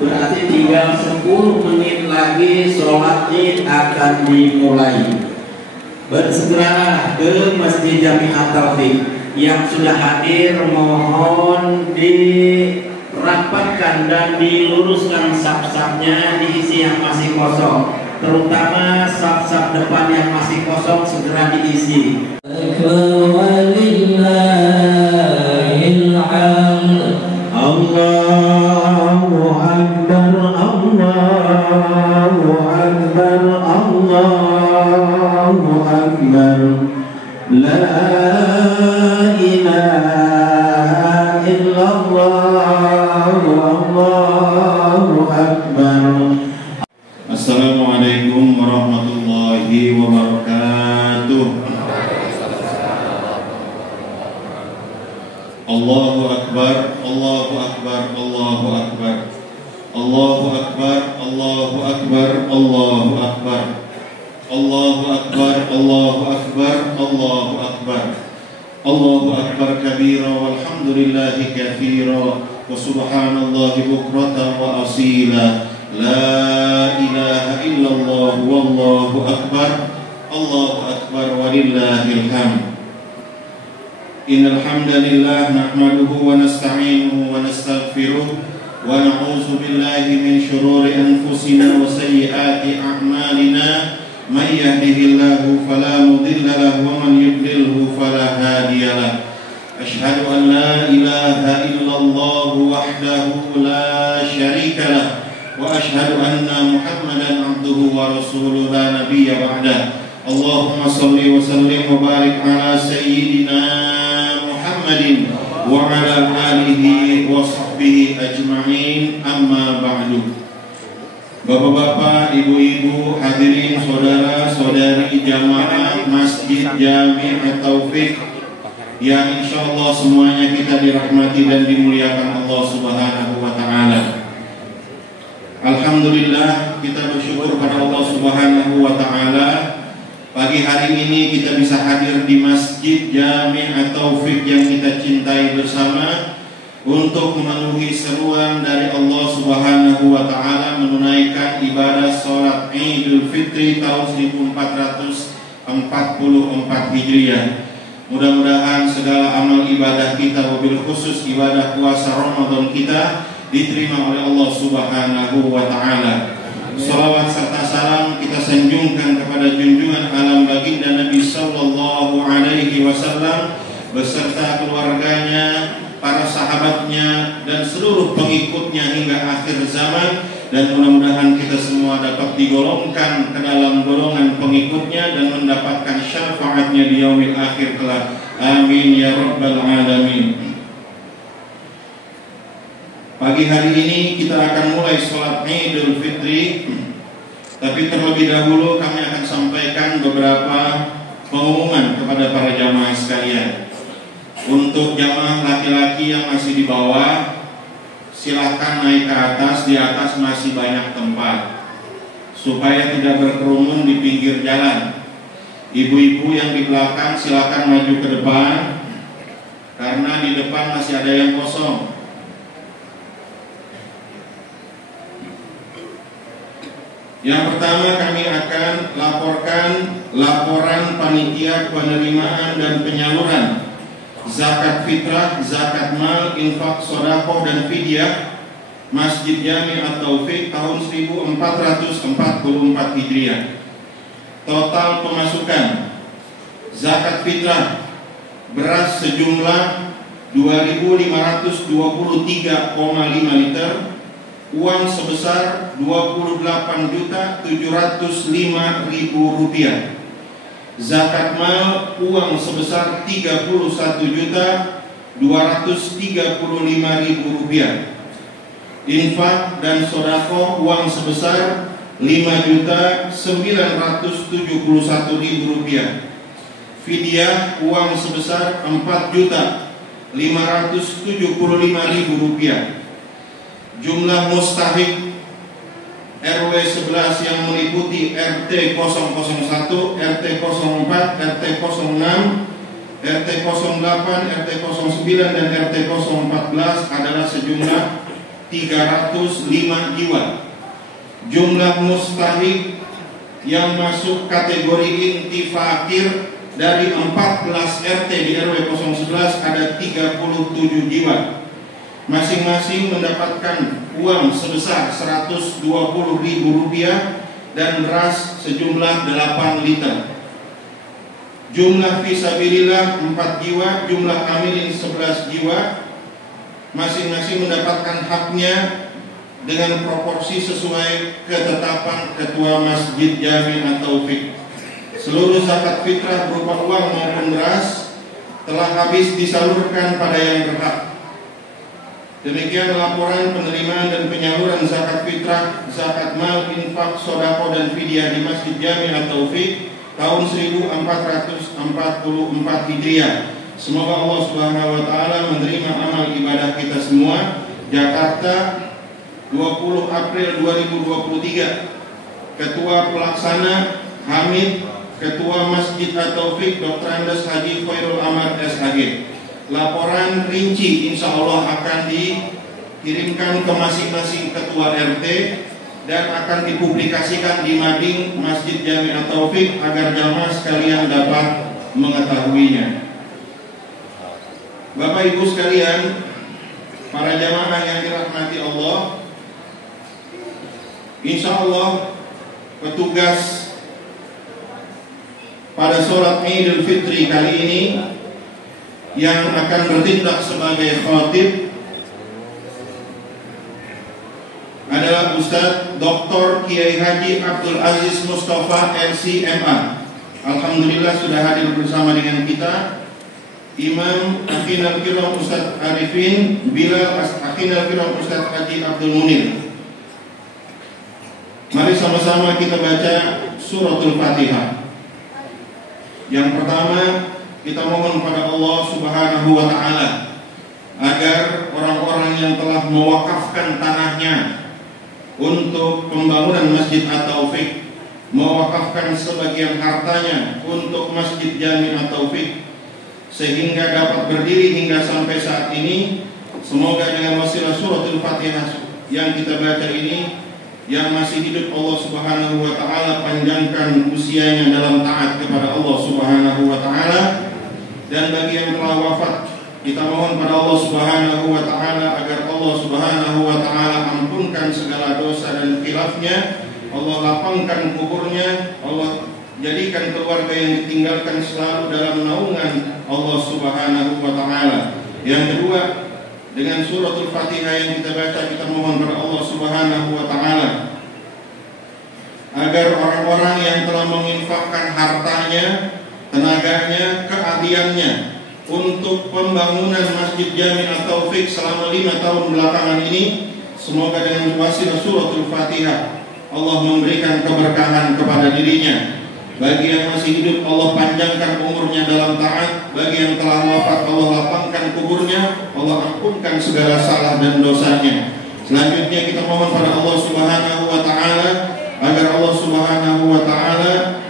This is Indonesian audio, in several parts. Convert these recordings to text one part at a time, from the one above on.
Berarti tinggal 10 menit lagi sholat Id akan dimulai. Bersegeralah ke Masjid Jami' At-Taufik. Yang sudah hadir mohon dirapatkan dan diluruskan saf-safnya, diisi yang masih kosong. Terutama saf-saf depan yang masih kosong segera diisi. Allahu Akbar, Allahu Akbar, Allahu Akbar. La ilaha illallah, Allahu Akbar. Assalamualaikum warahmatullahi wabarakatuh. Allahu Akbar, Allahu Akbar, Allahu Akbar. Allahu Akbar, Allahu Akbar, Allahu Akbar. Allahu Akbar, Allahu Akbar, Allahu Akbar. Allahu Akbar kabira walhamdulillahi katsira wa subhanallahi bukratan wa asila. La ilaha illallah wallahu akbar. Allahu akbar walillahil hamd. Innal hamdalillah nahmaduhu wa nasta'inuhu wa nastaghfiruh wa na'udzu billahi min shururi anfusina wa sayyiati a'malina. May yahdihillahu fala mudilla lahu wa man yudlilhu fala hadiya lahu. Asyhadu an la ilaha illallah wahdahu la syarika lahu wa asyhadu anna Muhammadan abduhu wa rasuluhu la nabiyya ba'dah. Allahumma shalli wa sallim wa barik ala sayyidina Muhammadin wa ala alihi wa sahbihi ajma'in, amma ba'du. Bapak-bapak, ibu-ibu, hadirin saudara-saudari jamaah Masjid Jami' At-Taufik yang insyaallah semuanya kita dirahmati dan dimuliakan Allah Subhanahu wa taala. Alhamdulillah, kita bersyukur pada Allah Subhanahu wa taala. Pagi hari ini kita bisa hadir di Masjid Jami' At-Taufik yang kita cintai bersama untuk memenuhi seruan dari Allah Subhanahu wa taala menunaikan ibadah salat Idul Fitri tahun 1444 Hijriah. Mudah-mudahan segala amal ibadah kita, wabil khusus ibadah puasa Ramadan kita, diterima oleh Allah Subhanahu wa taala. Shalawat serta salam kita sanjungkan kepada junjungan alam baginda Nabi sallallahu alaihi wasallam beserta keluarganya, para sahabatnya dan seluruh pengikutnya hingga akhir zaman, dan mudah-mudahan kita semua dapat digolongkan ke dalam golongan pengikutnya dan mendapatkan syafaatnya di yaumil akhir kelak. Amin ya rabbal alamin. Pagi hari ini kita akan mulai sholat Idul Fitri, tapi terlebih dahulu kami akan sampaikan beberapa pengumuman kepada para jamaah sekalian. Untuk jamaah laki-laki yang masih di bawah, silakan naik ke atas. Di atas masih banyak tempat, supaya tidak berkerumun di pinggir jalan. Ibu-ibu yang di belakang silakan maju ke depan, karena di depan masih ada yang kosong. Yang pertama, kami akan laporkan laporan panitia penerimaan dan penyaluran zakat fitrah, zakat mal, infak, sedekah dan fidyah Masjid Jami At-Taufiq tahun 1444 Hijriah. Total pemasukan zakat fitrah beras sejumlah 2.523,5 liter, uang sebesar Rp28.705.000. Zakat mal uang sebesar Rp31.235.000. Infak dan sedekah uang sebesar Rp5.971.000. Fidyah uang sebesar Rp4.575.000. Jumlah mustahik RW 11 yang meliputi RT 001, RT 04, RT 06, RT 08, RT 09 dan RT 014 adalah sejumlah 305 jiwa. Jumlah mustahik yang masuk kategori inti fakir dari 14 RT di RW 011 ada 37 jiwa. Masing-masing mendapatkan uang sebesar Rp120.000 dan beras sejumlah 8 liter. Jumlah fisabilillah 4 jiwa, jumlah amilin 11 jiwa. Masing-masing mendapatkan haknya dengan proporsi sesuai ketetapan Ketua Masjid Jami At-Taufiq. Seluruh zakat fitrah berupa uang maupun beras telah habis disalurkan pada yang berhak. Demikian laporan penerimaan dan penyaluran zakat fitrah, zakat mal, infak, sedekah dan fidyah di Masjid Jami At-Taufiq tahun 1444 Hijriah. Semoga Allah Subhanahu wa taala menerima amal ibadah kita semua. Jakarta, 20 April 2023. Ketua Pelaksana Hamid, Ketua Masjid At-Taufiq Dr. Andes Haji Khairul Amar SHG. Laporan rinci insya Allah akan dikirimkan ke masing-masing ketua RT dan akan dipublikasikan di mading Masjid Jami At-Taufiq agar jamaah sekalian dapat mengetahuinya. Bapak Ibu sekalian, para jamaah yang dirahmati Allah, insya Allah petugas pada sholat Idul Fitri kali ini yang akan bertindak sebagai khatib adalah Ustadz Dr. Kiai Haji Abdul Aziz Mustafa LCMA. Alhamdulillah sudah hadir bersama dengan kita. Imam Akinal Kiram Ustadz Arifin Bilal Akinal Kiram Ustadz Haji Abdul Munir. Mari sama-sama kita baca suratul Fatihah. Yang pertama, kita mohon pada Allah Subhanahu wa taala agar orang-orang yang telah mewakafkan tanahnya untuk pembangunan Masjid At-Taufiq, mewakafkan sebagian hartanya untuk Masjid Jami At-Taufiq sehingga dapat berdiri hingga sampai saat ini. Semoga dengan wasilah suratul Fatihah yang kita baca ini, yang masih hidup Allah Subhanahu wa taala panjangkan usianya dalam taat kepada Allah Subhanahu wa taala. Dan bagi yang telah wafat, kita mohon pada Allah Subhanahu wa taala agar Allah Subhanahu wa taala ampunkan segala dosa dan khilafnya Allah lapangkan kuburnya, Allah jadikan keluarga yang ditinggalkan selalu dalam naungan Allah Subhanahu wa taala. Yang kedua, dengan suratul Fatihah yang kita baca, kita mohon kepada Allah Subhanahu wa taala agar orang-orang yang telah menginfakkan hartanya, tenaganya, keahliannya untuk pembangunan Masjid Jami At-Taufik selama 5 tahun belakangan ini, semoga dengan wasilah suratul Fatihah Allah memberikan keberkahan kepada dirinya. Bagi yang masih hidup, Allah panjangkan umurnya dalam taat. Bagi yang telah wafat, Allah lapangkan kuburnya, Allah ampunkan segala salah dan dosanya. Selanjutnya kita mohon pada Allah Subhanahu wa taala agar Allah Subhanahu wa taala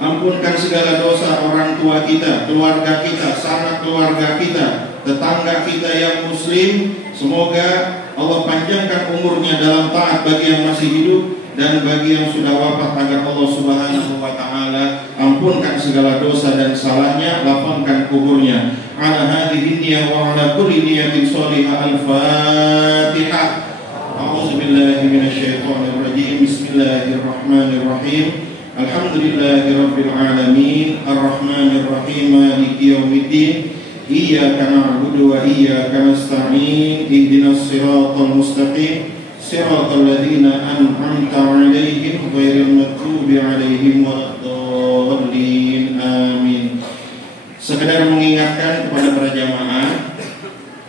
ampunkan segala dosa orang tua kita, keluarga kita, sanak keluarga kita, tetangga kita yang muslim. Semoga Allah panjangkan umurnya dalam taat bagi yang masih hidup, dan bagi yang sudah wafat agar Allah Subhanahu wa taala ampunkan segala dosa dan salahnya, lapangkan kuburnya. Ala hadhihi niyyah wa ala kulli niyyatin shalihah. Al-Fatihah. A'udzu billahi minasyaitonir rajim. Bismillahirrahmanirrahim. Alhamdulillahirabbil alamin. Arrahmanir rahim. Maliki yaumiddin. Iyyaka na'budu wa iyyaka nasta'in. Ihdinas siratal mustaqim. Siratal ladzina an'amta 'alaihim ghairil maghdubi 'alaihim waladdallin. Amin. Sekedar mengingatkan kepada para jamaah,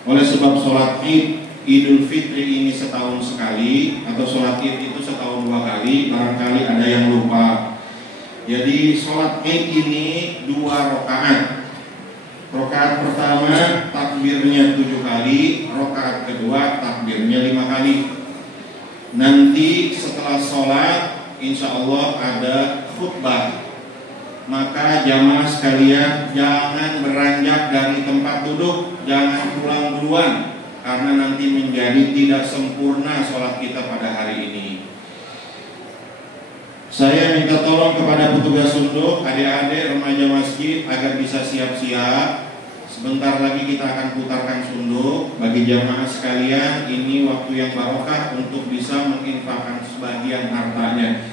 oleh sebab sholat Id Idul Fitri ini setahun sekali, atau sholat Id itu setahun 2 kali, barangkali ada yang lupa. Jadi sholat Id ini 2 rakaat. Rakaat pertama takbirnya 7 kali, rakaat kedua takbirnya 5 kali. Nanti setelah sholat insya Allah ada khutbah. Maka jamaah sekalian jangan beranjak dari tempat duduk, jangan pulang duluan, karena nanti menjadi tidak sempurna sholat kita pada hari ini. Saya minta tolong kepada petugas sunduk, adik-adik remaja masjid agar bisa siap-siap. Sebentar lagi kita akan putarkan sunduk. Bagi jamaah sekalian, ini waktu yang barokah untuk bisa menginfakkan sebagian hartanya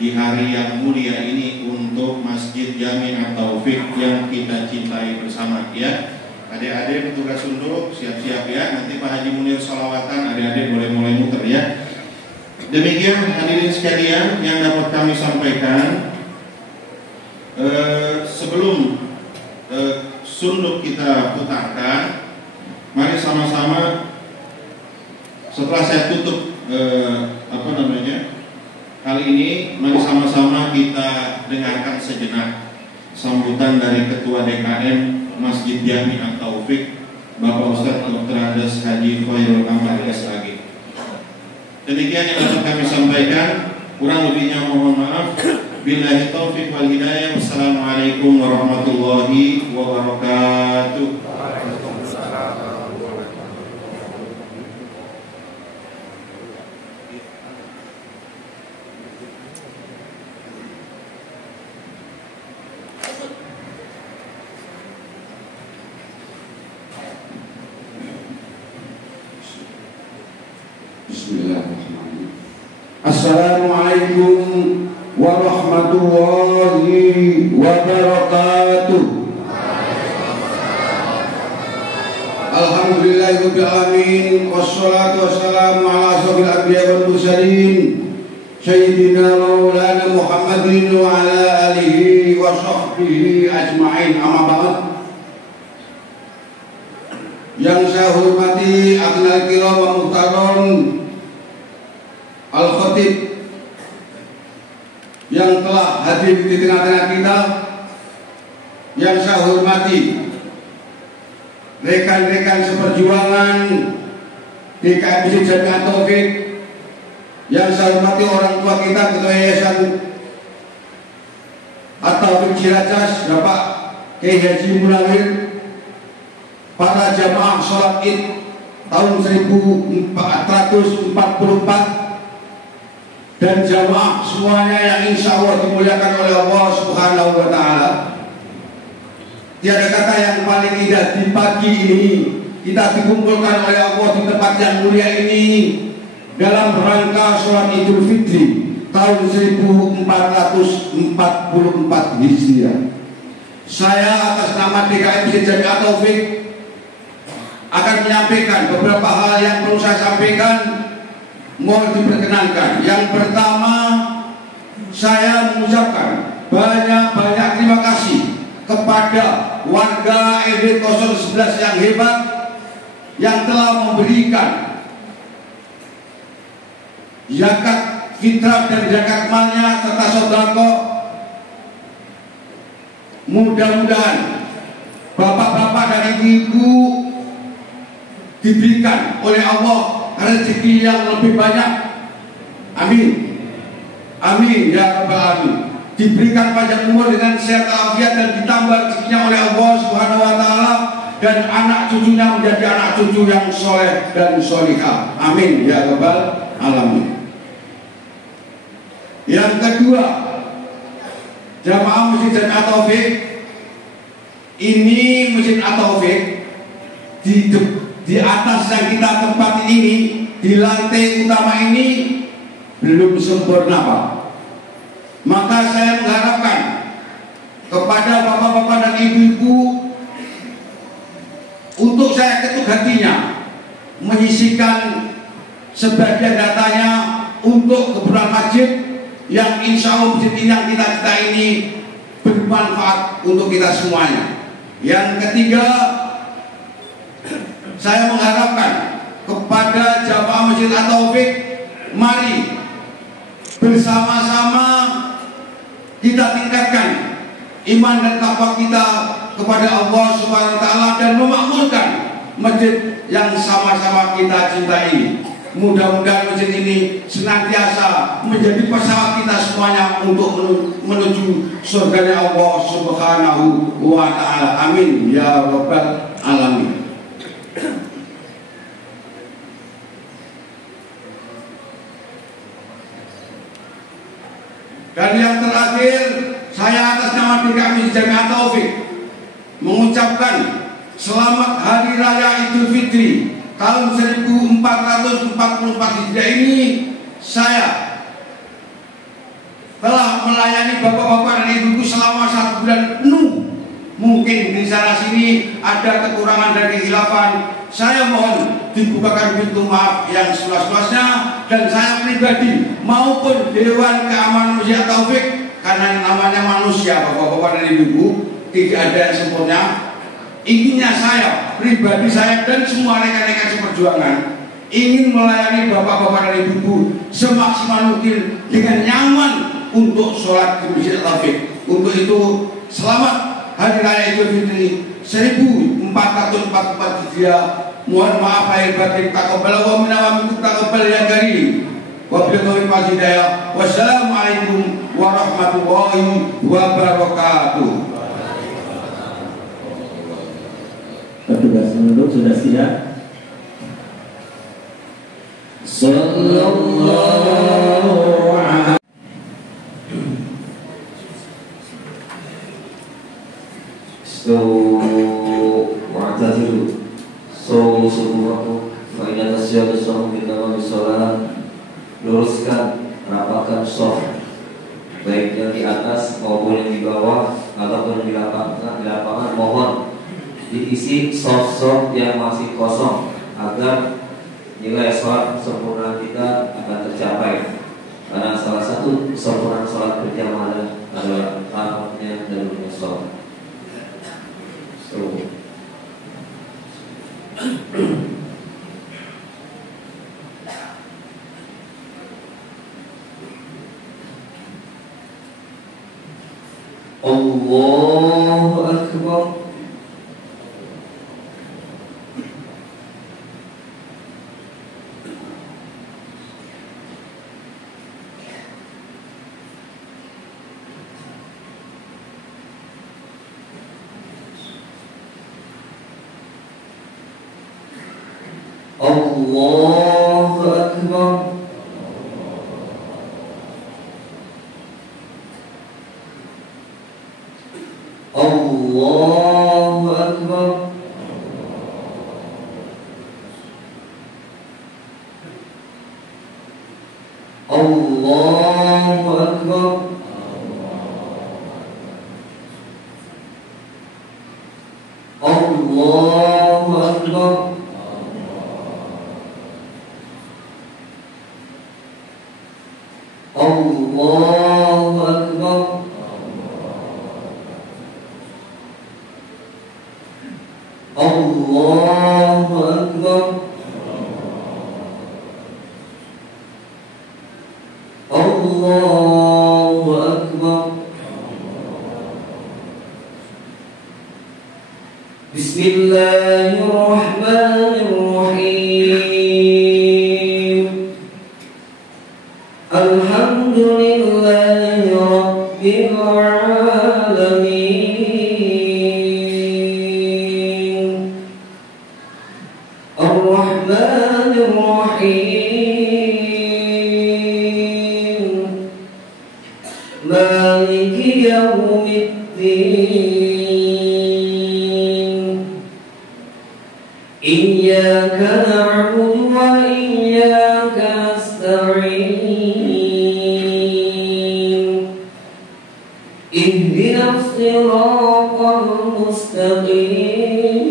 di hari yang mulia ini untuk Masjid Jami At-Taufik yang kita cintai bersama, ya. Adik-adik petugas sunduk siap-siap ya. Nanti Pak Haji Munir sholawatan, adik-adik boleh mulai muter ya. Demikian hadirin sekalian yang dapat kami sampaikan. Sebelum sunduk kita putarkan, mari sama-sama setelah saya tutup kali ini, mari sama-sama kita dengarkan sejenak sambutan dari Ketua DKM Masjid Jami At-Taufik, Bapak Ustadz Dr. Andes Haji Khairul Amal SAG. Demikian yang dapat kami sampaikan, kurang lebihnya mohon maaf. Billahi taufiq wal hidayah. Wassalamualaikum warahmatullahi wabarakatuh. Bismillahirrahmanirrahim. Assalamualaikum warahmatullahi wabarakatuh. Alhamdulillahirabbil alamin, wassalatu wassalamu ala asyrofil anbiya'i wal mursalin sayyidina maulana Muhammadin wa ala alihi wa sahbihi ajma'in. Amma ba'd. Yang saya hormati akhnal kiram wa muhtaram Al-Khatib yang telah hadir di tengah-tengah kita, yang saya hormati rekan-rekan seperjuangan DKM Masjid Jami At-Taufik, yang saya hormati orang tua kita, Ketua Yayasan At-Taufik Ciracas, Bapak Kiai Haji Munawir, para jamaah sholat Id tahun 1444, dan jamaah semuanya yang insya Allah dimuliakan oleh Allah Subhanahu wa ta'ala. Tiada kata yang paling indah di pagi ini kita dikumpulkan oleh Allah di tempat yang mulia ini dalam rangka sholat Idul Fitri tahun 1444 Hijriah. Saya atas nama DKM Masjid Jami'at Taufik akan menyampaikan beberapa hal yang perlu saya sampaikan. Mohon diperkenankan. Yang pertama, saya mengucapkan banyak-banyak terima kasih kepada warga RW 011 yang hebat yang telah memberikan zakat fitrah dan zakat malnya serta sedekah. Mudah-mudahan bapak-bapak dan ibu-ibu diberikan oleh Allah rezeki yang lebih banyak. Amin. Amin ya rabbal alamin. Diberikan panjang umur dengan sehat walafiat dan ditambah rezekinya oleh Allah Subhanahu wa taala, dan anak cucunya menjadi anak cucu yang soleh dan solihah. Amin ya rabbal alamin. Yang kedua, jamaah Masjid Jami'at Taufik, ini Masjid At-Taufik di atas yang kita tempati ini, di lantai utama ini belum sempurna Pak. Maka saya mengharapkan kepada bapak-bapak dan ibu-ibu untuk saya ketuk hatinya menyisikan sebagian datanya untuk keperluan masjid, yang insya Allah masjid ini yang kita ini bermanfaat untuk kita semuanya. Yang ketiga, saya mengharapkan kepada jamaah Masjid At-Taufik, mari bersama-sama kita tingkatkan iman dan takwa kita kepada Allah Subhanahu wa taala dan memakmurkan masjid yang sama-sama kita cintai ini. Mudah-mudahan masjid ini senantiasa menjadi pesawat kita semuanya untuk menuju surganya Allah Subhanahu wa taala. Amin ya rabbal alamin. Dan yang terakhir, saya atas nama DKM Masjid Jami'at Taufik mengucapkan selamat Hari Raya Idul Fitri tahun 1444 Hijriah ini. Saya telah melayani bapak-bapak dan ibu-ibu selama 1 bulan penuh. Mungkin di sana sini ada kekurangan dan kehilafan. Saya mohon dibukakan pintu maaf yang seluas-luasnya, dan saya pribadi maupun Dewan Keamanan Masjid Taufik, karena namanya manusia bapak-bapak dan ibu-ibu, tidak ada yang sempurna. Inginnya saya, pribadi saya dan semua rekan-rekan seperjuangan ingin melayani bapak-bapak dan ibu-ibu semaksimal mungkin dengan nyaman untuk sholat di Masjid Taufik. Untuk itu, selamat Hari Raya Idul Fitri 1444 Hijriah. Mohon maaf lahir batin, taqabbal wa minna wa minkum taqabbal ya karim. Wabillahi taufiq hidayah. Wassalamualaikum warahmatullahi wabarakatuh. Petugas menunduk sudah siap. Sallallahu alaihi. Luruskan, rapatkan soft, baik yang di atas maupun yang di bawah ataupun yang di lapangan, mohon diisi soft yang masih kosong agar nilai sholat sempurna kita akan tercapai. Karena salah satu kesempurnaan sholat berjamaah adalah rapatnya dan sholat. Allahu Akbar. Allahu Akbar. Allahu Akbar. Allahu Akbar. Allahu Akbar. Allahu Akbar. Allahu Akbar. Allahu Akbar. Bismillahirrahmanirrahim. Alhamdulillahi Rabbil Alamin. Ar-Rahmanir-Rahim. Maliki yawmiddin. Iyyaka na'budu wa iyyaka nasta'in. Ihdinas siratal mustaqim.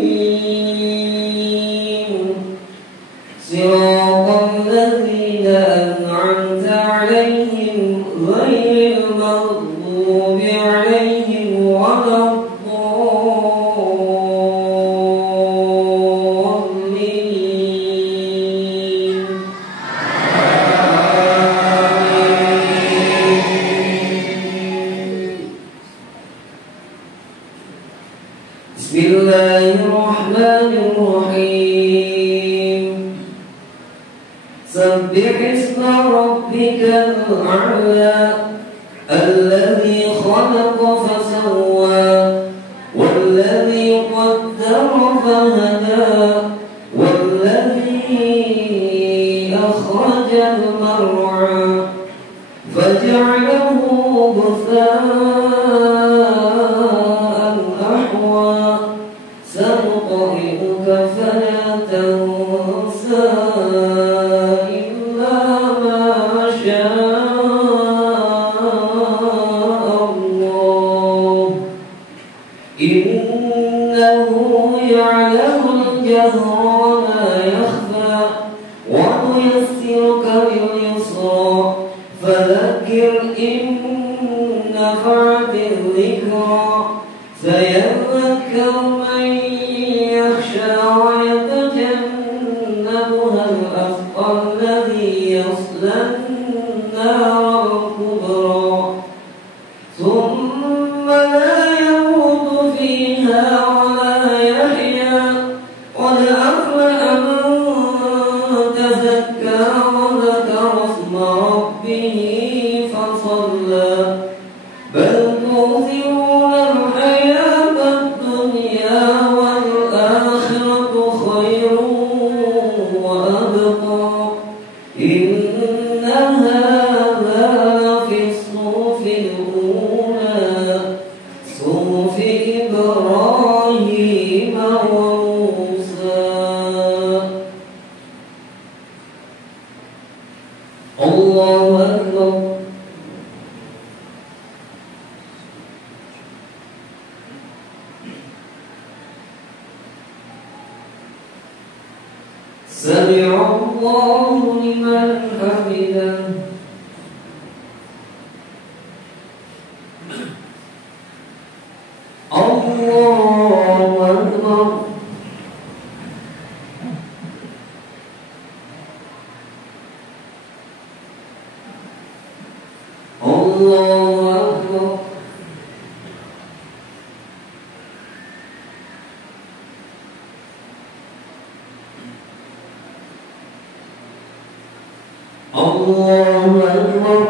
Siratal ladzina an'amta 'alaihim ghairil maghdubi 'alaihim waladdallin. Bismillahirrahmanirrahim. Sabbih isma rabbikal a'la. Alladhi khalaqa fasawwa, walladhi qaddara fahada, walladhi akhrajal mar'a faj'alahu ghutha'an ahwa. Sanuqri'uka fala tansa illa ma sya'allah. Innahu ya'lamul jahra wa ma yakhfa, wa nuyassiruka lil yusra. Fadhakkir in nafa'atil dhikra. سيذكر من يخشى ويتجنبها الأشقى الذي يصلى النار الكبرى ثم لا يموت فيها ولا يحيا. قد أفلح من تزكى وذكر اسم ربه فصلى. بل تؤثرون الحياة الدنيا والآخرة خير وأبقى. إن هذا لفي الصحف الأولى صحف إبراهيم وموسى. الله أكبر. سمع الله لمن حمده. الله أكبر. الله أكبر. الله أكبر.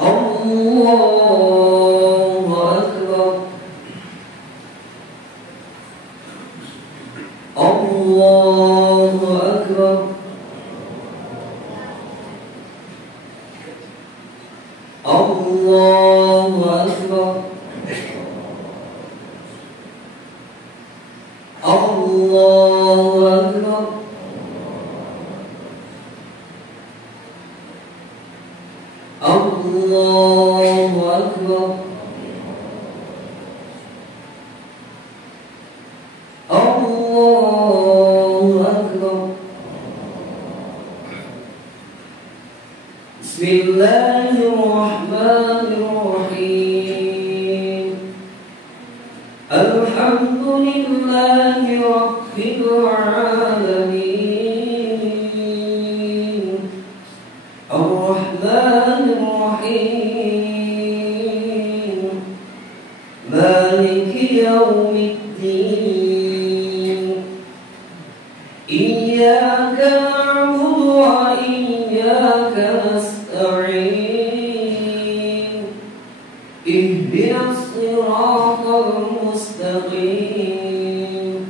الله أكبر. الله أكبر. الله أكبر. Allahu Akbar. Allahu Akbar. Allahu Akbar. Bismillahirrahmanirrahim. Alhamdulillahi Rabbil alamin. Ar-Rahmanir Rahim. Maliki yaumiddin. Iyyaka na'budu wa iyyaka nasta'in. Ihdinas siratal mustaqim.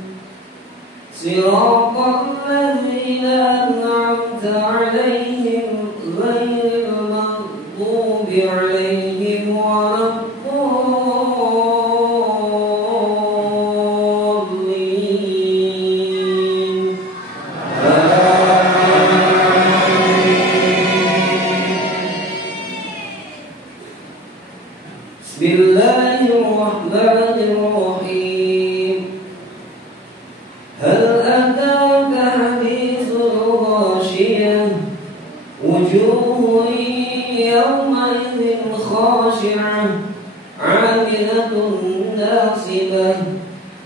Siratal ladzina an'amta 'alaihim ghairil maghdubi 'alaihim waladdallin. Bismillahirrahmanirrahim. Hal ataka hadithul ghashiyah. Wujuhun yawma'idhin khashi'ah. 'amilatun nasibah.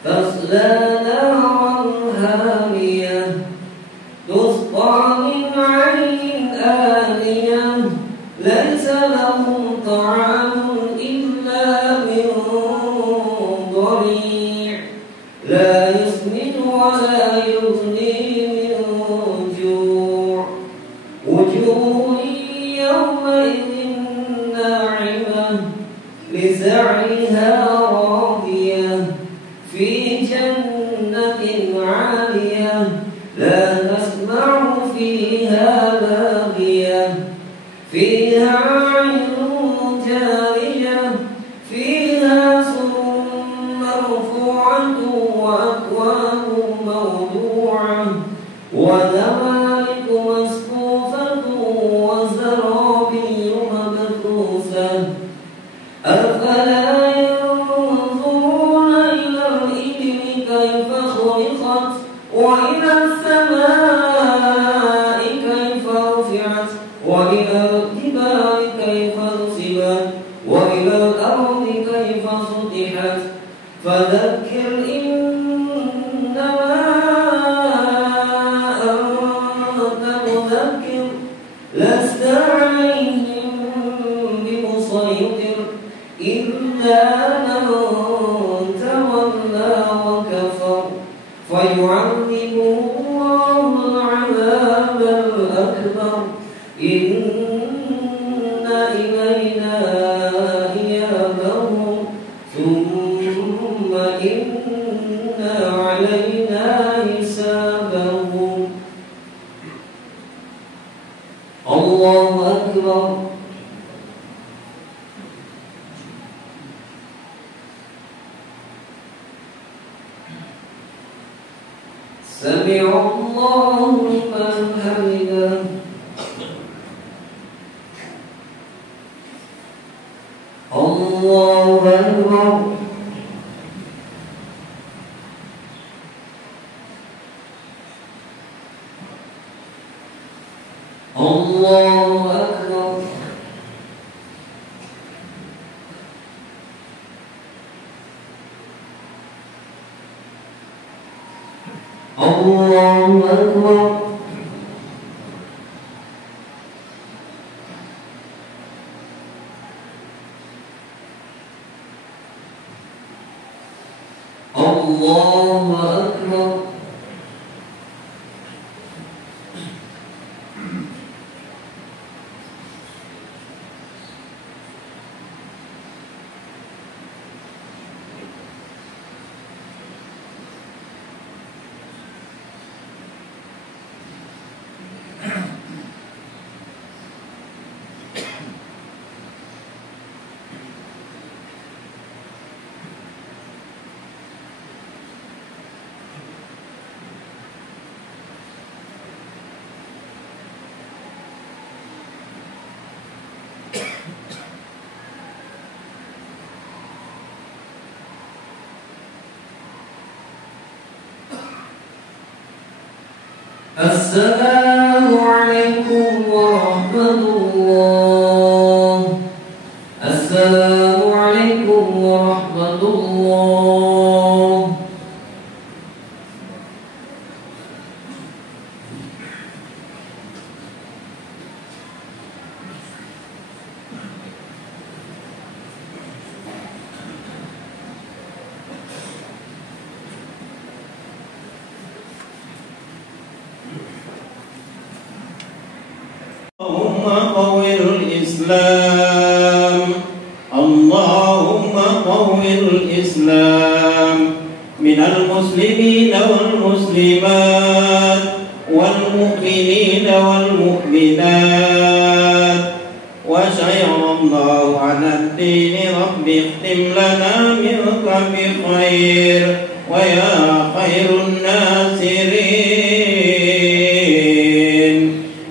Tasla naran hamiyah. Tusqa min 'aynin aniyah. Laysa lahum ta'amun illa min dhari'. La yusmin wa la yughni min ju'. Wujuhun yawma'idhin na'imah. Lisa'yiha radiyah. Fi jannatin 'aliyah. La tasma'u fiha laghiyah. فيها عين جارية. فيها سرر مرفوعة وأكواب موضوعة ونمارق مصفوفة وزرابي مبثوثة. أفلا ينظرون إلى الإبل كيف خلقت وإلى السماء كيف رفعت وإلى الجبال كيف نصبت وإلى الأرض كيف سطحت. فذكر إنما أنت مذكر لست عليهم بمسيطر إلا من تولى وكفر فيعذبه الله العذاب الأكبر. إن إلينا إيابهم ثم إن علينا حسابهم. الله أكبر. سمع الله لمن حمده. الله أكبر. الله أكبر. الله أكبر. الله أكبر. Assalamualaikum warahmatullah. Assalamualaikum warahmatullah. اللهم قوّ الإسلام من المسلمين والمسلمات والمؤمنين والمؤمنات وشير الله على الدين رب اختم لنا منك بخير ويا خير الناصرين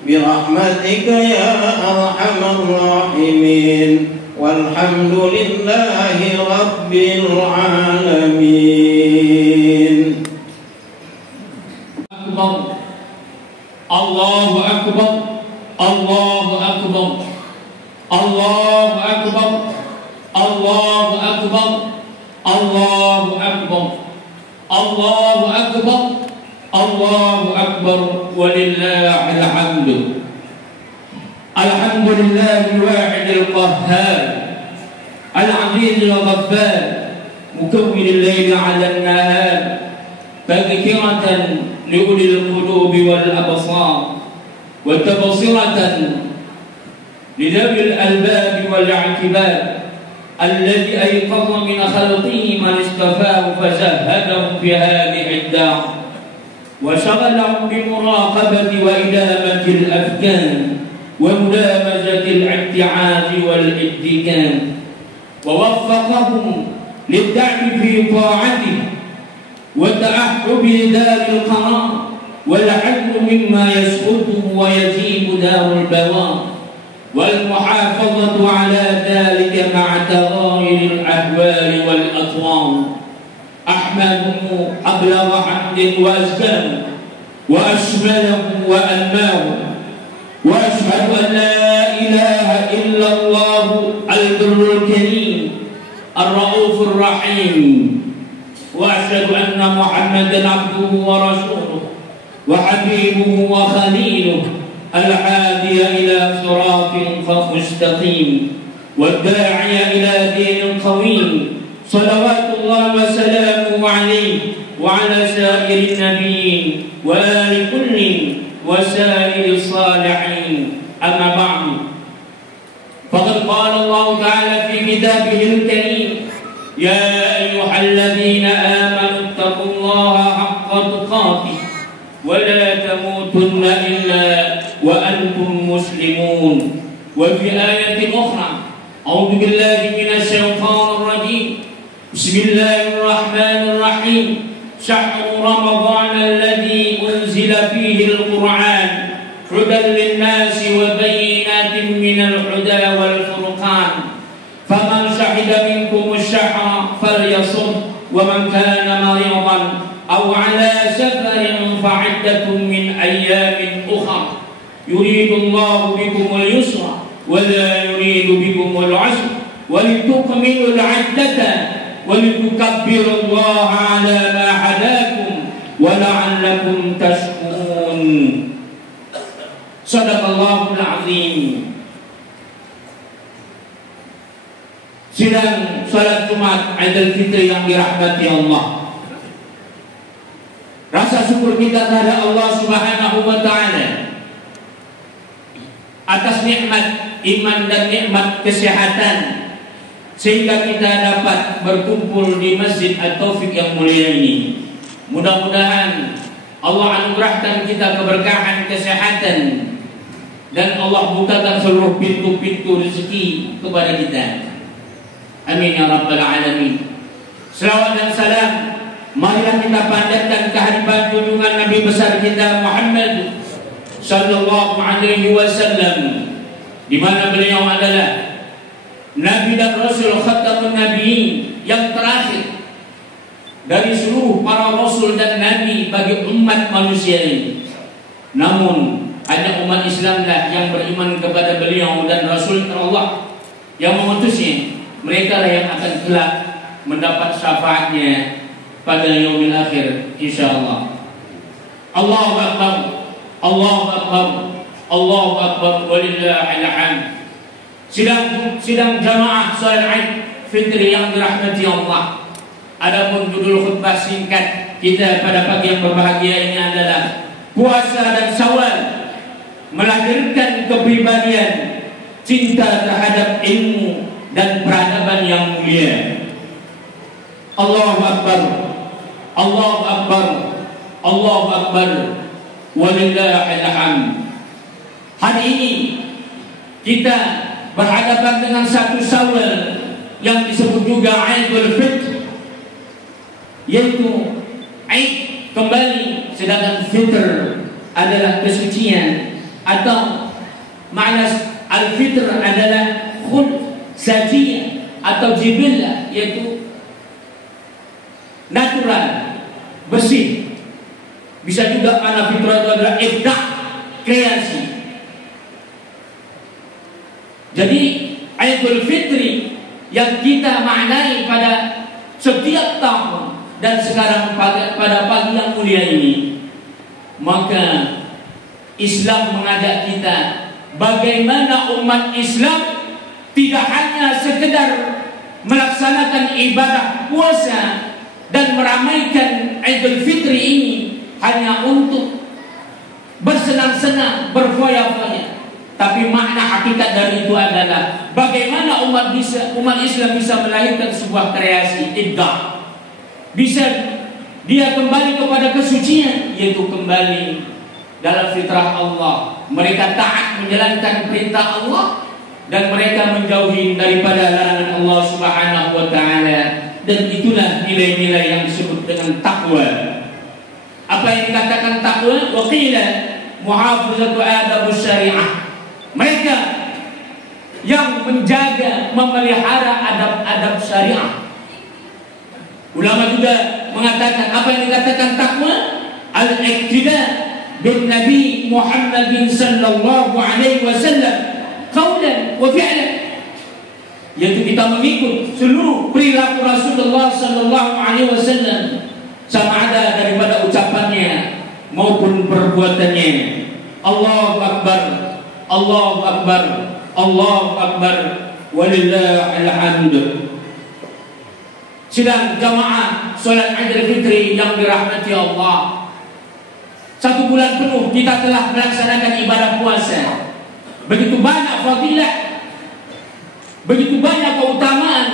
برحمتك يا أرحم الراحمين والحمد لله رب العالمين. أكبر الله أكبر الله أكبر الله أكبر الله أكبر الله أكبر الله أكبر الله أكبر ولله الحمد. الحمد لله الواحد القهار العزيز الغفار مكون الليل على النهار تذكرة لأولي القلوب والأبصار وتبصرة لذوي الألباب والاعتبار الذي أيقظ من خلقه من اصطفاه فزهدهم في هذه الدار وشغلهم بمراقبة وإدامة الأفكار وملامسة الابتعاث والاتكال ووفقهم للدعم في طاعته وتأحب دار القرار والعدل مما يسقطه ويجيب دار البوار والمحافظة على ذلك مع تغاير الأهوال والأطوار. أحمده أبلغ حمد وأزكاه وأشمله وأنماه وأشهد أن لا إله إلا الله البر الكريم الرؤوف الرحيم وأشهد أن محمدا عبده ورسوله وحبيبه وخليله الهادي إلى صراط مستقيم والداعي إلى دين قويم صلوات الله وسلامه عليه وعلى سائر النبيين وآل كل وسائر الصالحين. أما بعد فقد قال الله تعالى في كتابه الكريم يا أيها الذين آمنوا اتقوا الله حق تقاته ولا تموتن إلا وأنتم مسلمون. وفي آية أخرى أعوذ بالله من الشيطان الرجيم بسم الله الرحمن الرحيم شهر رمضان الذي أنزل فيه القرآن هدى للناس وبينات من الهدى والفرقان فمن شهد منكم الشهر فليصم ومن كان مريضا أو على سفر فعدة من أيام أخر يريد الله بكم اليسر ولا يريد بكم العسر ولتكملوا العدة ولتكبروا الله على ما هداكم ولعلكم تشكرون. Sadaqallahul azim. Sidang salat Jumat Idul Fitri yang dirahmati Allah. Rasa syukur kita kepada Allah Subhanahu wa taala atas nikmat iman dan nikmat kesehatan sehingga kita dapat berkumpul di Masjid At-Taufik yang mulia ini. Mudah-mudahan Allah anugerahkan kita keberkahan kesehatan dan Allah bukakan seluruh pintu-pintu rezeki kepada kita. Amin ya rabbal alamin. Selawat dan salam marilah kita panjatkan kehadiran junjungan Nabi besar kita Muhammad sallallahu alaihi wasallam, di mana beliau adalah Nabi dan Rasul Khatamun Nabiin yang terakhir dari seluruh para Rasul dan Nabi bagi umat manusia ini. Namun hanya umat Islamlah yang beriman kepada beliau dan Rasul Allah yang mengutusnya. Mereka lah yang akan kelak mendapat syafaatnya pada yaumil akhir insyaallah. Allahu akbar, Allahu akbar, Allahu akbar, walillahil hamd. Sidang jamaah salat Id Fitri yang dirahmati Allah. Adapun judul khutbah singkat kita pada pagi yang berbahagia ini adalah puasa dan Syawal melahirkan kepribadian cinta terhadap ilmu dan peradaban yang mulia. Allahu akbar, Allahu akbar, Allahu akbar, walillahil hamd. Hari ini kita berhadapan dengan satu Syawal yang disebut juga Idul Fitr, yaitu Id kembali, sedangkan Fitr adalah kesucian, atau makna Al-Fitr adalah khulq, sajiyah atau jibillah, yaitu natural, bersih. Bisa juga makna fitrah itu adalah ibda', kreasi. Jadi Idul Fitri yang kita maknai pada setiap tahun dan sekarang pada pagi yang mulia ini, maka Islam mengajak kita bagaimana umat Islam tidak hanya sekedar melaksanakan ibadah puasa dan meramaikan Idul Fitri ini hanya untuk bersenang-senang, berfoya-foya, tapi makna hakikat dari itu adalah bagaimana umat Islam bisa melahirkan sebuah kreasi ibda'. Bisa dia kembali kepada kesucian, yaitu kembali dalam fitrah Allah. Mereka taat menjalankan perintah Allah dan mereka menjauhi daripada larangan Allah Subhanahu wa taala, dan itulah nilai-nilai yang disebut dengan takwa. Apa yang dikatakan takwa? Wa qila muhafazatu adabus syariah. Mereka yang menjaga, memelihara adab-adab syariah. Ulama juga mengatakan apa yang dikatakan takwa? Al-iqtida bin Nabi Muhammadin sallallahu alaihi wasallam qaulan wa fi'lan, yaitu kita mengikut seluruh perilaku Rasulullah sallallahu alaihi wasallam, sama ada daripada ucapannya maupun perbuatannya. Allahu akbar, Allahu akbar, Allahu akbar, walillahil hamd. Sidang jamaah salat Idul Fitri yang dirahmati Allah, 1 bulan penuh kita telah melaksanakan ibadah puasa. Begitu banyak fadilah, begitu banyak keutamaan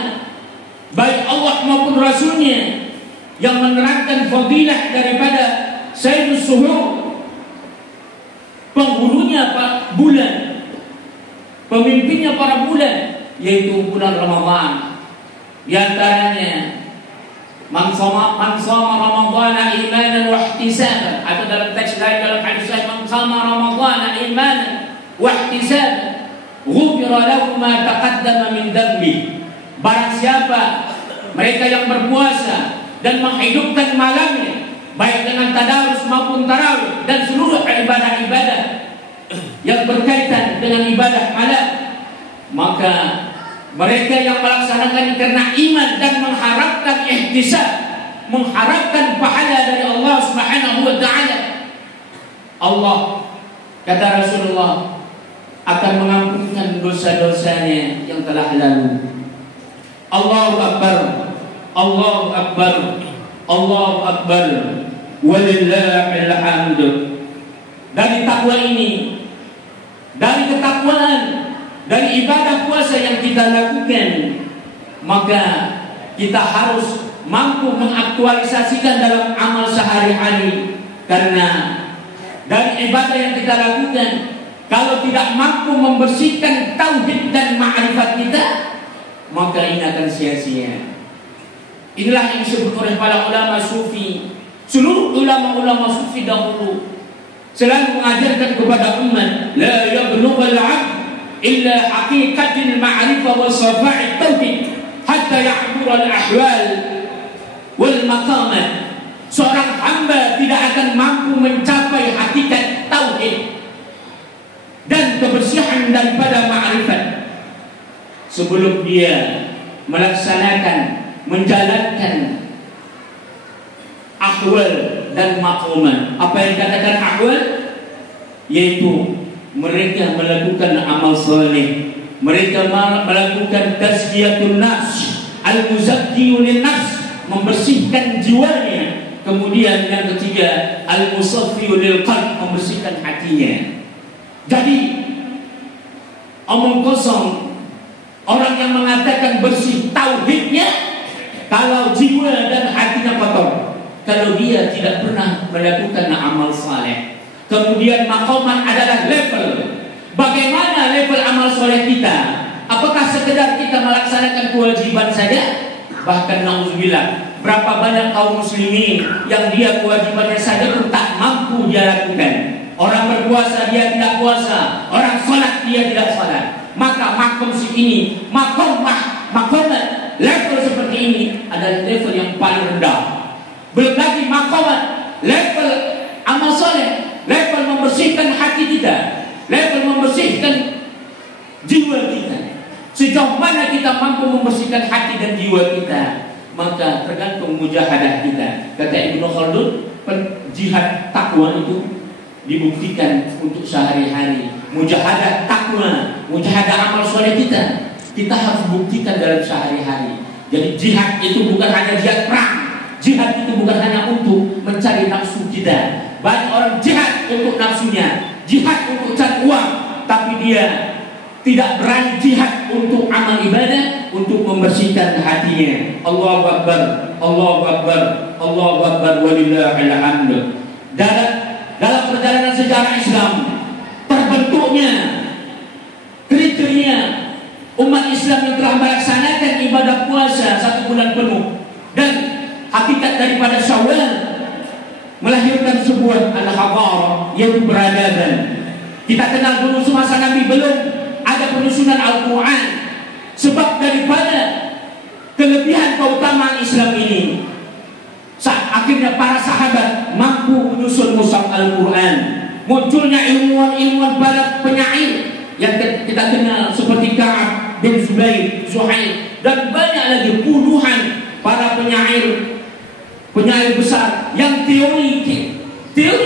baik Allah maupun Rasulnya yang menerangkan fadilah daripada Sayyidus Suhur, penghulunya bulan, pemimpinnya para bulan, yaitu bulan Ramadan. Di antaranya man shoma Ramadhana imanan wa ihtisaban, atau dalam teks lain dalam hadis lain, man shoma Ramadhana imanan wa ihtisaban ghufira lahu ma taqaddama min dhanbi. Barang siapa mereka yang berpuasa dan menghidupkan malamnya baik dengan tadarus maupun tarawih dan seluruh ibadah-ibadah yang berkaitan dengan ibadah malam, maka mereka yang melaksanakan karena iman dan mengharapkan ihtisab, mengharapkan pahala dari Allah Subhanahu wa taala, Allah, kata Rasulullah, akan mengampunkan dosa-dosanya yang telah lalu. Allahu akbar, Allahu akbar, Allahu akbar, walillahil hamd. Dari takwa ini, dari ketakwaan, dari ibadah puasa yang kita lakukan, maka kita harus mampu mengaktualisasikan dalam amal sehari-hari. Karena dari ibadah yang kita lakukan, kalau tidak mampu membersihkan tauhid dan ma'rifat kita, maka ini akan sia-sia. Inilah yang disebut oleh para ulama sufi. Seluruh ulama-ulama sufi dahulu selalu mengajarkan kepada umat, la yablughul 'abd illa haqiqatil ma'rifah wa safa'it tauhid hatta ya'bur al-ahwal wal maqamat. Seorang hamba tidak akan mampu mencapai hakikat tauhid tauhid dan kebersihan daripada ma'rifat sebelum dia melaksanakan, menjalankan ahwal dan maqamat. Apa yang dikatakan ahwal? Yaitu mereka melakukan amal saleh, mereka melakukan tazkiyatun nafs, al-muzakkiyun lin-nafs, membersihkan jiwanya. Kemudian yang ketiga, al-musaffiyun lil-qalb, membersihkan hatinya. Jadi omong kosong orang yang mengatakan bersih tauhidnya kalau jiwa dan hatinya kotor, kalau dia tidak pernah melakukan amal saleh. Kemudian maqaman adalah level. Bagaimana level amal soleh kita? Apakah sekedar kita melaksanakan kewajiban saja? Bahkan na'udzubillah, berapa banyak kaum muslimin yang dia kewajibannya saja pun tak mampu dia lakukan. Orang berpuasa dia tidak puasa, orang sholat dia tidak sholat. Maka makom ini, makomat level seperti ini adalah level yang paling rendah. Belum lagi makomat level amal soleh, level membersihkan hati kita, level membersihkan jiwa kita. Sejauh mana kita mampu membersihkan hati dan jiwa kita, maka tergantung mujahadah kita. Kata Ibnu Khaldun, jihad takwa itu dibuktikan untuk sehari-hari. Mujahadah takwa, mujahadah amal soleh kita harus buktikan dalam sehari-hari. Jadi jihad itu bukan hanya jihad perang, jihad itu bukan hanya untuk mencari nafsu kita. Banyak orang jihad untuk nafsunya, jihad untuk cari uang, tapi dia tidak berani jihad untuk amal ibadah, untuk membersihkan hatinya. Allahu Akbar, Allahu Akbar, Allahu Akbar, walillahil hamd. Dalam perjalanan sejarah Islam terbentuknya kriteria umat Islam yang telah melaksanakan ibadah puasa 1 bulan penuh, dan hakikat daripada Syawal melahirkan sebuah al-hadarah, yaitu peradaban. Kita kenal dulu semasa Nabi belum ada penyusunan Al-Quran. Sebab daripada kelebihan keutamaan Islam ini, akhirnya para sahabat mampu menyusun mushaf Al-Quran. Munculnya ilmuwan-ilmuwan para penyair yang kita kenal seperti Ka'ab bin Zuhair, dan banyak lagi puluhan para penyair besar yang teori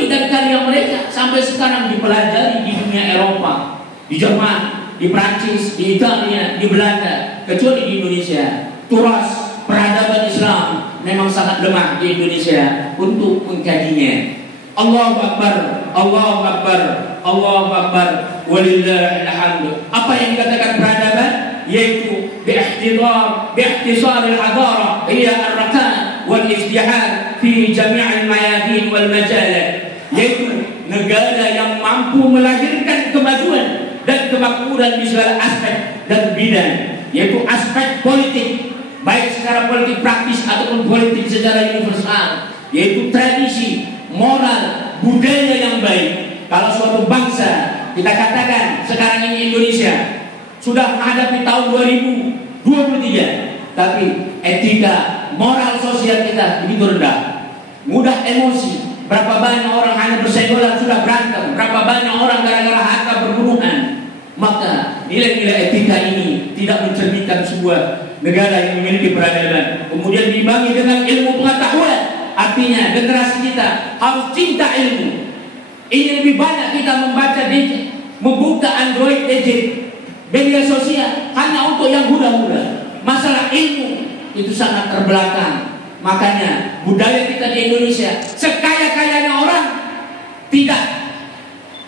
dan karya mereka sampai sekarang dipelajari di dunia Eropa, di Jerman, di Prancis, di Italia, di Belanda, kecuali di Indonesia. Turas peradaban Islam memang sangat lemah di Indonesia untuk mengkajinya. Allahu Akbar, Allahu Akbar, Allahu Akbar, walillahil hamd. Apa yang dikatakan peradaban? Yaitu biikhtisar al-hadara hiya ar-rakan wal ijtihad fi jami' al-mayadin wal majalat, yaitu negara yang mampu melahirkan kemajuan dan kemakmuran di segala aspek dan bidang, yaitu aspek politik, baik secara politik praktis ataupun politik secara universal, yaitu tradisi, moral, budaya yang baik. Kalau suatu bangsa, kita katakan sekarang ini Indonesia sudah menghadapi tahun 2023, tapi etika, moral sosial kita begitu rendah, mudah emosi. Berapa banyak orang hanya bersenggolan sudah berantem, berapa banyak orang gara-gara harta berbunuhan. Maka nilai-nilai etika ini tidak mencerminkan sebuah negara yang memiliki peradaban. Kemudian diimbangi dengan ilmu pengetahuan, artinya generasi kita harus cinta ilmu. Ini lebih banyak kita membaca gadget, membuka Android gadget, media sosial hanya untuk yang muda-muda. Masalah ilmu itu sangat terbelakang. Makanya budaya kita di Indonesia, sekaya-kayanya orang, tidak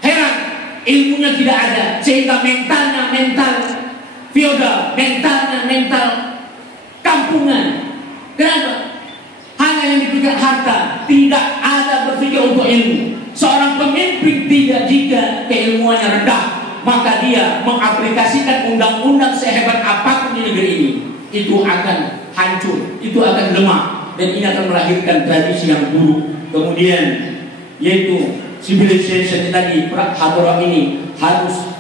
heran ilmunya tidak ada, sehingga mentalnya mental feodal, mentalnya mental kampungan. Kenapa? Hanya yang dipikir harta, tidak ada berpikir untuk ilmu. Seorang pemimpin tidak, jika keilmuannya rendah, maka dia mengaplikasikan undang-undang sehebat apapun di negeri ini, itu akan hancur, itu akan lemah, dan ini akan melahirkan tradisi yang buruk. Kemudian yaitu civilization tadi, hadarah ini harus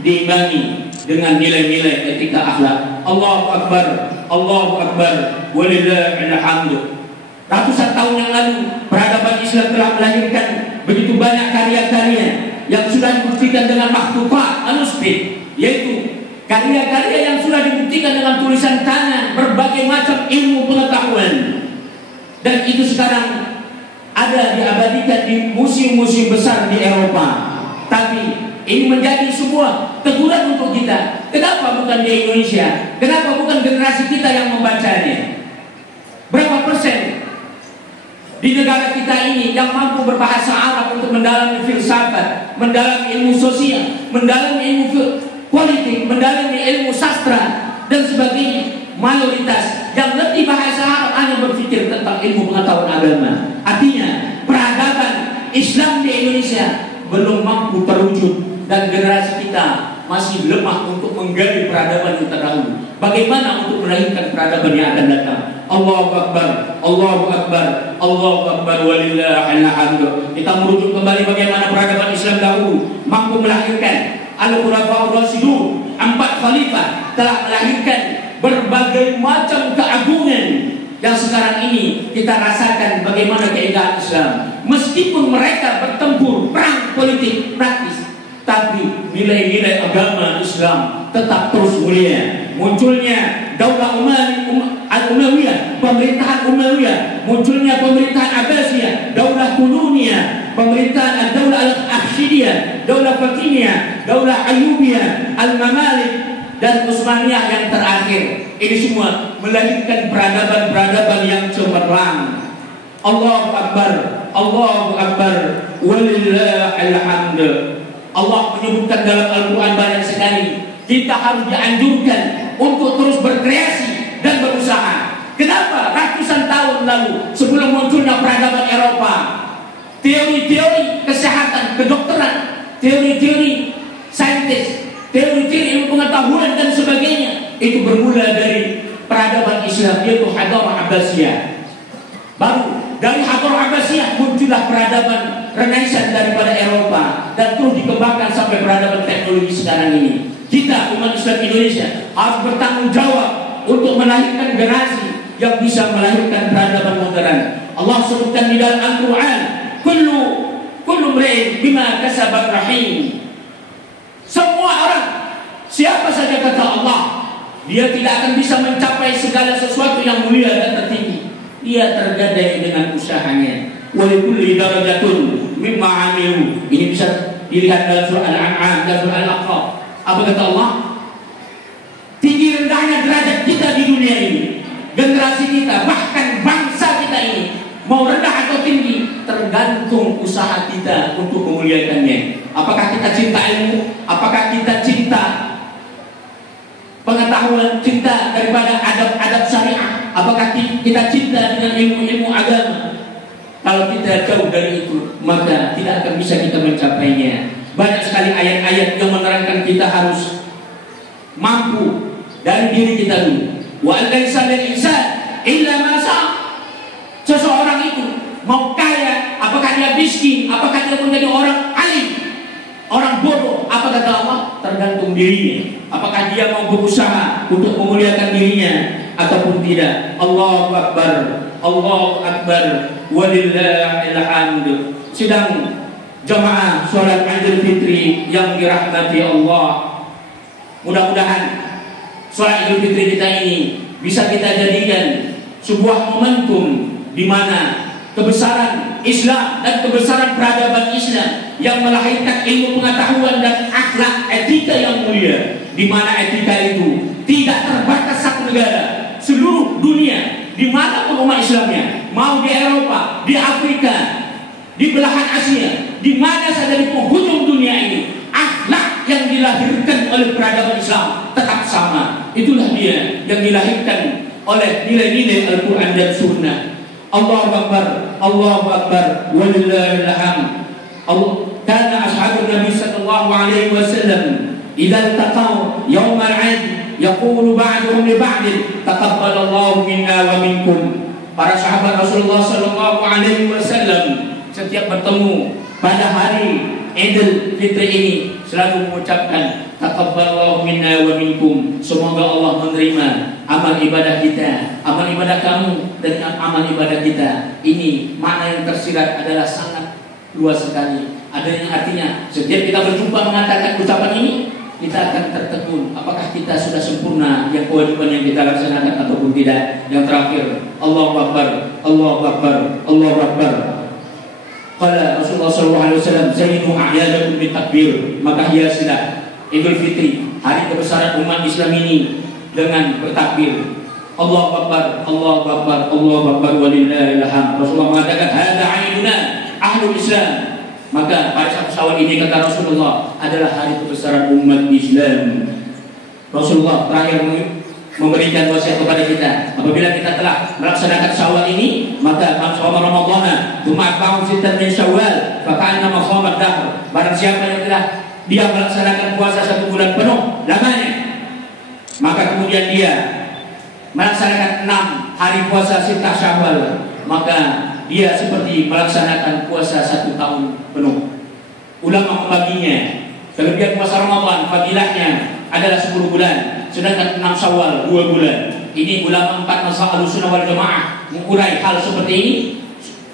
diimbangi dengan nilai-nilai etika akhlak. Allahu Akbar, Allahu Akbar, walillahil hamd. Ratusan tahun yang lalu peradaban Islam telah melahirkan begitu banyak karya-karya yang sudah dibuktikan dengan makhlukat manuskrip, yaitu karya-karya yang sudah dibuktikan dengan tulisan tangan, berbagai macam ilmu pengetahuan, dan itu sekarang ada diabadikan di museum-museum besar di Eropa. Tapi ini menjadi sebuah teguran untuk kita. Kenapa bukan di Indonesia? Kenapa bukan generasi kita yang membacanya? Berapa persen di negara kita ini yang mampu berbahasa Arab untuk mendalami filsafat, mendalami ilmu sosial, mendalami ilmu politik, mendalami ilmu sastra dan sebagainya? Mayoritas yang lebih bahasa Arab hanya berpikir tentang ilmu pengetahuan agama. Artinya peradaban Islam di Indonesia belum mampu terwujud, dan generasi kita masih lemah untuk menggali peradaban yang terdahulu. Bagaimana untuk melahirkan peradaban yang akan datang? Allahu Akbar, Allahu Akbar, Allahu Akbar, walillahil hamd. Kita merujuk kembali bagaimana peradaban Islam dahulu mampu melahirkan Al-Khulafaur Rasyidun, 4 khalifah telah melahirkan berbagai macam keagungan yang sekarang ini kita rasakan bagaimana keindahan Islam. Meskipun mereka bertempur perang politik praktis, tapi nilai-nilai agama Islam tetap terus mulia. Munculnya Daulah Al-Umayyah, pemerintahan Umayyah, munculnya pemerintahan Abbasiyah, Daulah Quluniyah, pemerintahan Daulah Al-Akhshidiyah, Daulah Fatimiyah, Daulah Ayyubiyah, Al-Mamalik, dan Utsmaniyah yang terakhir. Ini semua melahirkan peradaban-peradaban yang cemerlang. Allahu Akbar, Allahu Akbar, walillahil hamd. Allah menyebutkan dalam Al-Quran banyak sekali, kita harus dianjurkan untuk terus berkreasi dan berusaha. Kenapa? Ratusan tahun lalu sebelum munculnya peradaban Eropa, teori-teori kesehatan, kedokteran, teori-teori saintis, teori-teori ilmu pengetahuan dan sebagainya, itu bermula dari peradaban Islam, yaitu Hadarah Abbasiyah. Baru dari Hadarah Abbasiyah muncullah peradaban Renaissance daripada Eropa, dan terus dikembangkan sampai peradaban teknologi sekarang ini. Kita umat Islam Indonesia harus bertanggung jawab untuk melahirkan generasi yang bisa melahirkan peradaban modern. Allah sebutkan di dalam Al-Quran, kullu mri'in bima kasabat rahim. Semua orang, siapa saja kata Allah, dia tidak akan bisa mencapai segala sesuatu yang mulia dan tertinggi. Dia tergadai dengan usahanya. Wa likulli darajatun mimma 'amilu. Ini bisa dilihat dalam surah Al-An'am dan surah Al-Aqaf. Apa kata Allah? Tinggi rendahnya derajat kita di dunia ini, generasi kita, bahkan bangsa kita ini, mau rendah atau tinggi, tergantung usaha kita untuk memuliakannya. Apakah kita cinta ilmu? Apakah kita cinta pengetahuan, cinta daripada adab-adab syariah? Apakah kita cinta dengan ilmu-ilmu agama? Kalau kita jauh dari itu, maka tidak akan bisa kita mencapainya. Banyak sekali ayat-ayat yang menerangkan kita harus mampu dari diri kita dulu. Wa laysa lil insan illa ma sa'a. Seseorang itu mau kaya, apakah dia miskin, apakah dia menjadi orang alim, orang bodoh, apa kata Allah? Tergantung dirinya. Apakah dia mau berusaha untuk memuliakan dirinya ataupun tidak. Allahu Akbar, Allahu Akbar, walillahil hamd. Sedang jamaah sholat Idul Fitri yang dirahmati Allah, mudah-mudahan sholat Idul Fitri kita ini bisa kita jadikan sebuah momentum di mana kebesaran Islam dan kebesaran peradaban Islam yang melahirkan ilmu pengetahuan dan akhlak etika yang mulia, di mana etika itu tidak terbatas satu negara, seluruh dunia, di mana pun umat Islamnya, mau di Eropa, di Afrika, di belahan Asia, di mana saja di penghujung dunia ini, akhlak yang dilahirkan oleh peradaban Islam tetap sama. Itulah dia yang dilahirkan oleh nilai-nilai Al-Quran dan Sunnah. Allahu Akbar, Allahu Akbar, walillahil hamd. Kana ashabun Nabi sallallahu alaihi wasallam idza taqaw yaum al-'id yaqulu ba'duhum li ba'd taqabbalallahu minna wa minkum. Para sahabat Rasulullah sallallahu alaihi wasallam setiap bertemu pada hari Idul Fitri ini selalu mengucapkan taqabbalallahu minna wa minkum. Semoga Allah menerima amal ibadah kita, amal ibadah kamu dan amal ibadah kita. Ini makna yang tersirat adalah sangat luas sekali. Ada yang artinya setiap kita berjumpa mengatakan ucapan ini, kita akan tertekun apakah kita sudah sempurna yang kewajiban yang kita laksanakan ataupun tidak. Yang terakhir, Allahu Akbar, Allahu Akbar, Allahu Akbar. Qala Rasulullah SAW, "Zainu a'yadakum bitakbir." Maka hiasilah Idul Fitri, hari kebesaran umat Islam ini dengan bertakbir. Allahu Akbar, Allahu Akbar, Allahu Akbar, walillahil hamd. Rasulullah mengatakan, "Hadza 'aiduna ahlul Islam." Maka pada saat Syawal ini kata Rasulullah adalah hari kebesaran umat Islam. Rasulullah terakhir memberikan wasiat kepada kita, apabila kita telah melaksanakan Syawal ini, maka man shoma Ramadhana tsumma atba'ahu sittan min Syawal fa ka'annama shoma ad-dahr. Barang siapa yang telah dia melaksanakan puasa 1 bulan penuh lamanya, maka kemudian dia melaksanakan 6 hari puasa sittah Syawal, maka dia seperti melaksanakan puasa 1 tahun penuh. Ulama membaginya, kelebihan puasa Ramadan fadilahnya adalah 10 bulan, sedangkan 6 Syawal 2 bulan. Ini ulama 4 mazhab Ahlussunnah wal Jamaah mengurai hal seperti ini.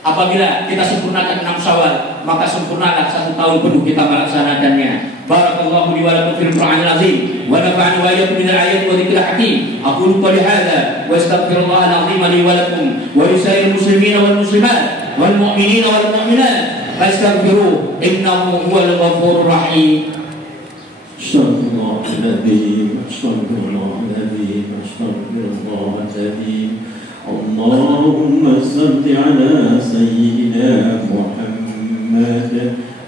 Apabila kita sempurnakan 6 Syawal, maka sempurnalah 1 tahun penuh kita melaksanakannya. Barakallahu li wa lakum fil Qur'anil azim wa nafa'ani wa iyyakum bil ayati wa dzikril hakim. Aqulu qouli hadza wa astaghfirullahal azim li wa lakum wa lisairil muslimin wal muslimat wal mu'minin wal mu'minat fastaghfiruhu innahu huwal ghafurur rahim. Astagfirullahaladzim, astagfirullahaladzim, astagfirullahaladzim. Allahumma salli ala Sayyidina Muhammad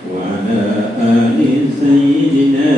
wa ala ali Sayyidina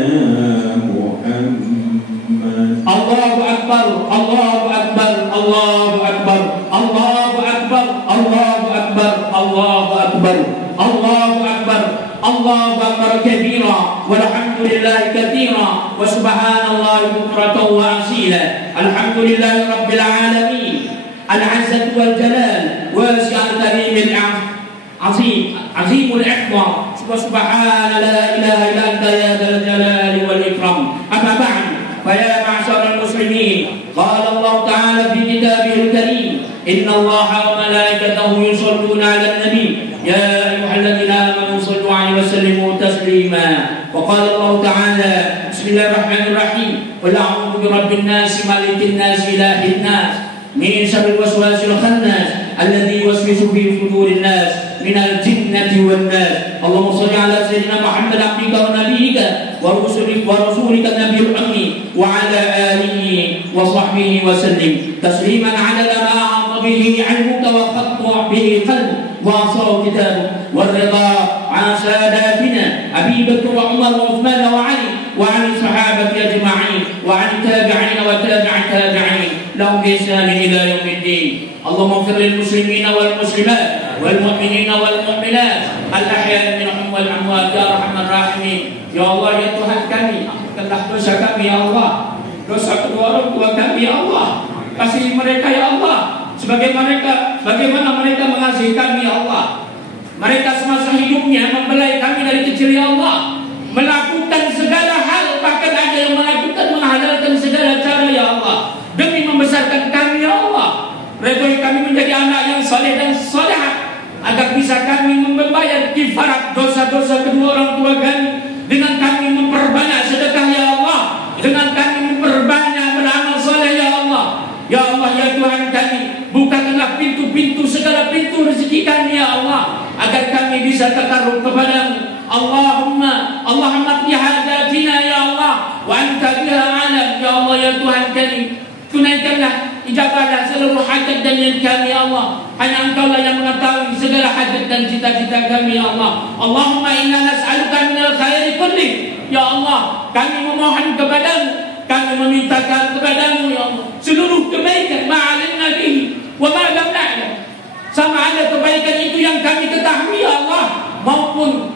Muhammad. Allahu Akbar, Allahu Akbar, Allahu Akbar, Allahu Akbar, Allahu Akbar, Allahu Akbar, Allahu Akbar, Allahu Akbar kabira walhamdulillahi katsira wa subhanallahi bukratan wa asila. Alhamdulillahi rabbil alamin. Al-'izzatu wal jalal wasi'ul karimil 'azim 'azimul ikhwa wa subhana la ilaha illa anta ya dzal jalali wal ikram. Amma ba'd, fa ya ma'syaral muslimin, qala Allah ta'ala fi kitabihil karim, inna Allaha wa malaikatahu yusholluna 'alan nabi ya ayyuhalladzina amanu shallu 'alaihi wa sallimu taslima. Wa qala Allah ta'ala, bismillahirrahmanirrahim, qul a'udzu birabbin nas malikin nas ilahin nas min syarril waswasil khannas alladzi yuwaswisu fi sudurin nas minal jinnati wan nas. Allahumma shalli ala sayyidina Muhammad abdika wa nabiyyika wa rasulika nabiyil ummi wa ala alihi wa sahbihi wa sallim tasliman adada ma ahata bihi 'ilmuka wa khatta bihi qalb wa asra kitabuk wa ridha an sadatina Abi Bakr wa Umar wa Uthman wa Ali wa an sahabati ajma'in wa an tabi'in wa tabi'i tabi'in lahum bi ihsan ila yaumiddin. Allahumma ighfir lil muslimina wal muslimat wal mu'minina wal mu'minat al ahya'i minhum wal amwat ya arhamar rahimin. Ya Allah, ya Tuhan kami, ampunkanlah dosa kami ya Allah, dosa kedua orang tua kami ya Allah. Kasihi mereka ya Allah bagaimana mereka mengasihi kami ya Allah. Mereka semasa hidupnya membelai kami dari kecil ya Allah, melakukan segala hal, bahkan ada yang menghalalkan segala cara ya Allah demi membesarkan kami ya Allah. Ridhoi kami menjadi anak yang saleh dan salihah, agar bisa kami membayar kifarat dosa-dosa kedua orang tua kami dengan kami memperbanyak sedekah ya Allah, dengan kami memperbanyak beramal saleh ya Allah. Ya Allah, ya Tuhan kami, bukakanlah pintu-pintu segala pintu rezeki kami ya Allah, agar kami bisa takarrub kepadamu. Allahumma qdi hajatina ya Allah wa anta biha alam. Ya Allah, ya Tuhan kami, tunaikanlah, ijabahlah seluruh hajat dan niat kami ya Allah. Hanya Engkaulah yang mengetahui segala hajat dan cita-cita kami ya Allah. Allahumma inna nas'aluka minal khairi kulli. Ya Allah, kami memohon kepadamu, kami memintakan kepadamu ya Allah seluruh kebaikan ma'alinna bihi wa ma lam na'lam. Sama ada kebaikan itu yang kami ketahui ya Allah, maupun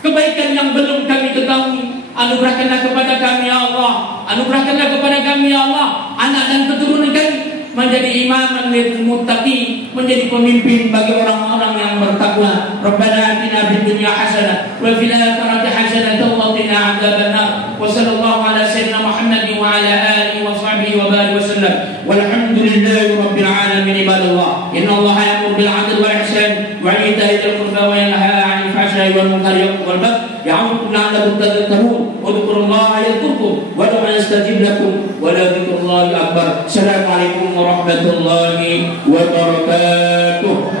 kebaikan yang belum kami ketahui. Anugerahkanlah kepada kami ya Allah, anugerahkanlah kepada kami ya Allah anak dan keturunan kami menjadi imaman lil muttaqin, menjadi pemimpin bagi orang-orang yang bertakwa. Rabbana atina fid dunya hasanah wa fil akhirati hasanah wa qina adzabannar. Wa sallallahu ala sayyidina Muhammadin wa ala alihi wa sahbihi wa barik wa sallam. Walhamdulillahi rabbil alamin. Ibadallah, inna Allaha ya'muru bil 'adli wal ihsan wa ita'i dzil qurba wa yanha 'anil fahsya'i wal munkari wal barakatuh. Ya'udzukum la'allakum tadhakkarun. Udhkurullaha yadhkurkum wad'uuhu yastajib lakum wa la dzikrullahi akbar. Assalamualaikum warahmatullahi wabarakatuh.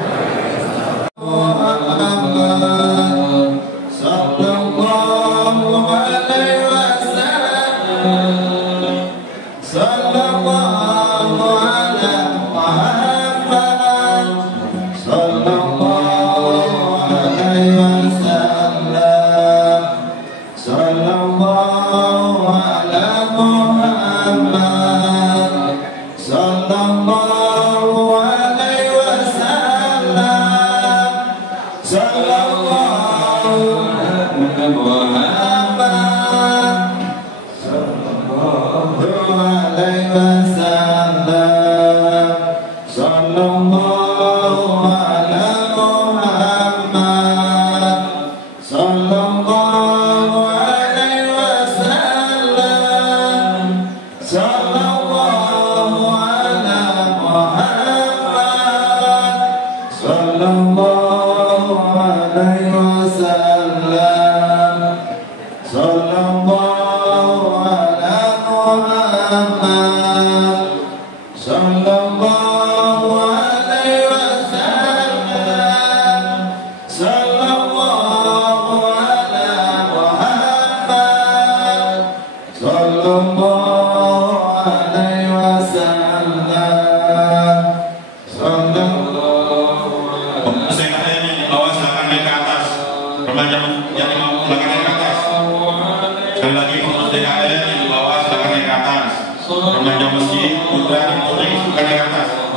Remaja masjid, putra dan putri, bukan di atas.